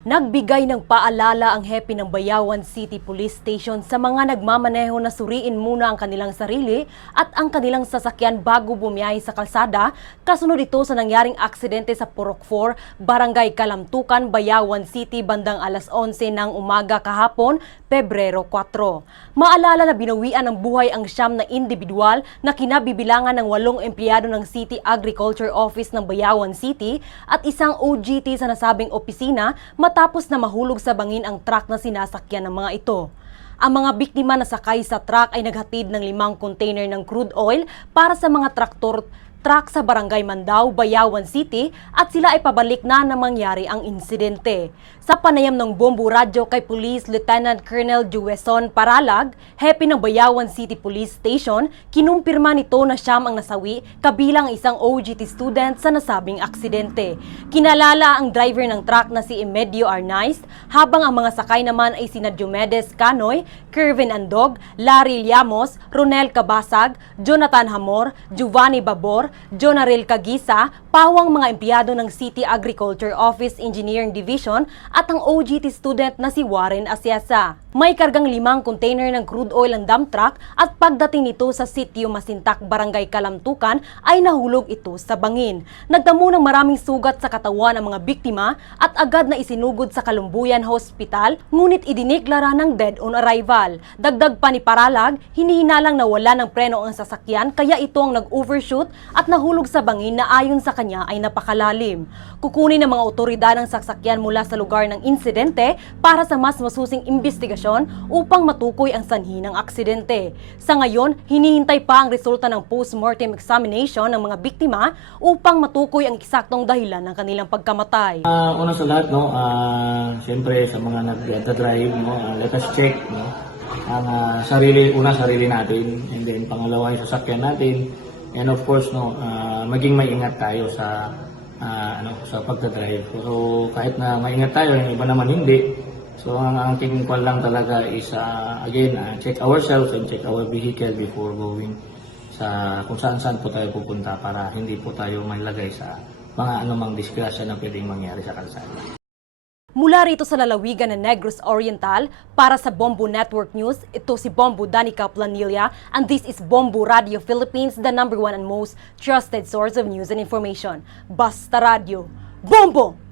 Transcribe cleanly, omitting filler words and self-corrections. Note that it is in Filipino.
Nagbigay ng paalala ang hepe ng Bayawan City Police Station sa mga nagmamaneho na suriin muna ang kanilang sarili at ang kanilang sasakyan bago bumiyahe sa kalsada, kasunod ito sa nangyaring aksidente sa Purok 4, Barangay Kalamtukan, Bayawan City bandang alas 11 ng umaga kahapon, Pebrero 4. Maalala na binawian ng buhay ang siyam na individual na kinabibilangan ng 8 empleyado ng City Agriculture Office ng Bayawan City at isang OGT sa nasabing opisina matapos na mahulog sa bangin ang truck na sinasakyan ng mga ito. Ang mga biktima na sakay sa truck ay naghatid ng 5 container ng crude oil para sa mga truck sa Barangay Mandao, Bayawan City at sila ay pabalik na mangyari ang insidente. Sa panayam ng bombo radyo kay Police Lieutenant Colonel Jueson Paralag, hepe ng Bayawan City Police Station, kinumpirma nito na siyam ang nasawi kabilang isang OGT student sa nasabing aksidente. Kinalala ang driver ng truck na si Emedio Arnaiz, habang ang mga sakay naman ay sina Diomedes Canoy, Kervin Andog, Larry Llamos, Ronel Cabasag, Jonathan Hamor, Giovanni Babor, Jonarel Cagisa, pawang mga empleyado ng City Agriculture Office Engineering Division at ang OGT student na si Warren Asiasa. May kargang 5 container ng crude oil ang dump truck at pagdating nito sa sitio Masintak, Barangay Kalamtukan ay nahulog ito sa bangin. Nagtamo ng maraming sugat sa katawan ng mga biktima at agad na isinugod sa Kalumbuyan Hospital, ngunit idineklara ng dead on arrival. Dagdag pa ni Paralag, hinihinalang na wala ng preno ang sasakyan kaya ito ang nag-overshoot at nahulog sa bangin na ayon sa kanya ay napakalalim. Kukunin ng mga otoridad ang sasakyan mula sa lugar ng insidente para sa mas masusing investigasyon upang matukoy ang sanhi ng aksidente. Sa ngayon, hinihintay pa ang resulta ng post-mortem examination ng mga biktima upang matukoy ang eksaktong dahilan ng kanilang pagkamatay. Una sa lahat, siyempre sa mga nag-drive, let us check ang sarili natin, and then pangalawa yung sasakyan natin, and of course maging maingat tayo sa pagdadrive. So kahit na maingat tayo, yung iba naman hindi. So ang ating call lang talaga is again, check ourselves and check our vehicle before going sa kung saan po tayo pupunta para hindi po tayo malagay sa mga anumang disgrasya na pwedeng mangyari sa kalsada. Mula rito sa lalawigan ng Negros Oriental, para sa Bombo Network News, ito si Bombo Danica Planilla, and this is Bombo Radio Philippines, the #1 and most trusted source of news and information. Basta Radio, Bombo!